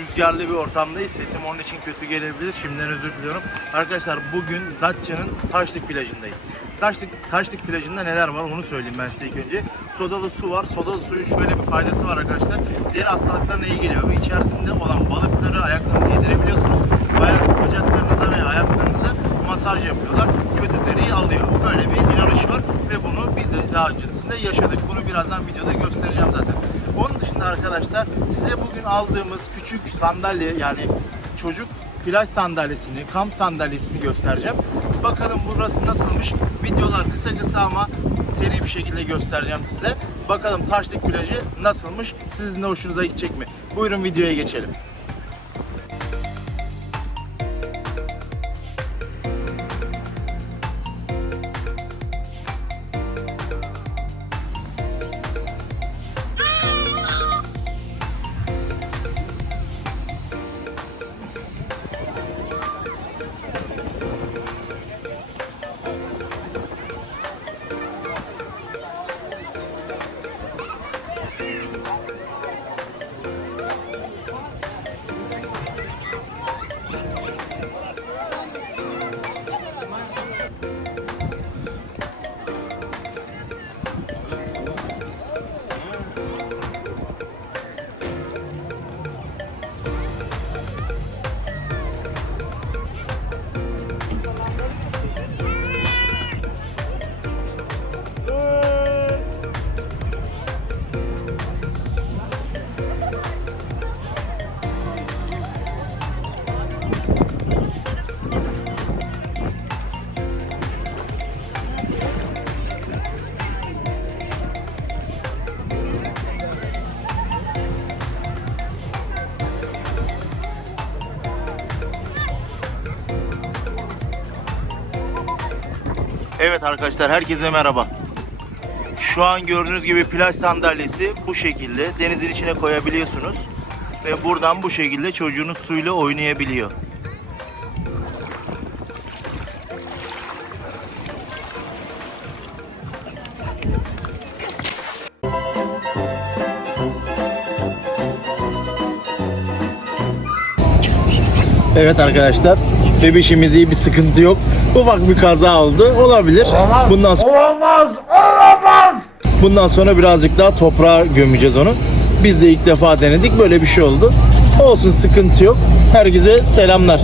rüzgarlı bir ortamdayız. Sesim onun için kötü gelebilir. Şimdiden özür diliyorum. Arkadaşlar bugün Datça'nın Taşlık plajındayız. Taşlık, Taşlık plajında neler var onu söyleyeyim ben size ilk önce. Sodalı su var. Sodalı suyun şöyle bir faydası var arkadaşlar. Deri hastalıklarına iyi geliyor ve içerisinde olan balıkları ayaklarınıza yedirebiliyorsunuz. Ayak bacaklarınıza veya ayaklarınıza masaj yapıyorlar. Kötü deriyi alıyor. Böyle bir inanış var ve bunu biz de daha öncesinde yaşadık. Bunu birazdan videoda dışında arkadaşlar size bugün aldığımız küçük sandalye yani çocuk plaj sandalyesini, kamp sandalyesini göstereceğim. Bakalım burası nasılmış. Videolar kısa kısa ama seri bir şekilde göstereceğim size. Bakalım Taşlık plajı nasılmış? Sizin de hoşunuza gidecek mi? Buyurun videoya geçelim. Evet arkadaşlar herkese merhaba. Şu an gördüğünüz gibi plaj sandalyesi bu şekilde denizin içine koyabiliyorsunuz. Ve buradan bu şekilde çocuğunuz suyla oynayabiliyor. Evet arkadaşlar bebişimiz iyi bir sıkıntı yok. Ufak bir kaza oldu. Olabilir. Bundan sonra Olamaz, olamaz. Bundan sonra birazcık daha toprağa gömeceğiz onu. Biz de ilk defa denedik böyle bir şey oldu. Olsun sıkıntı yok. Herkese selamlar.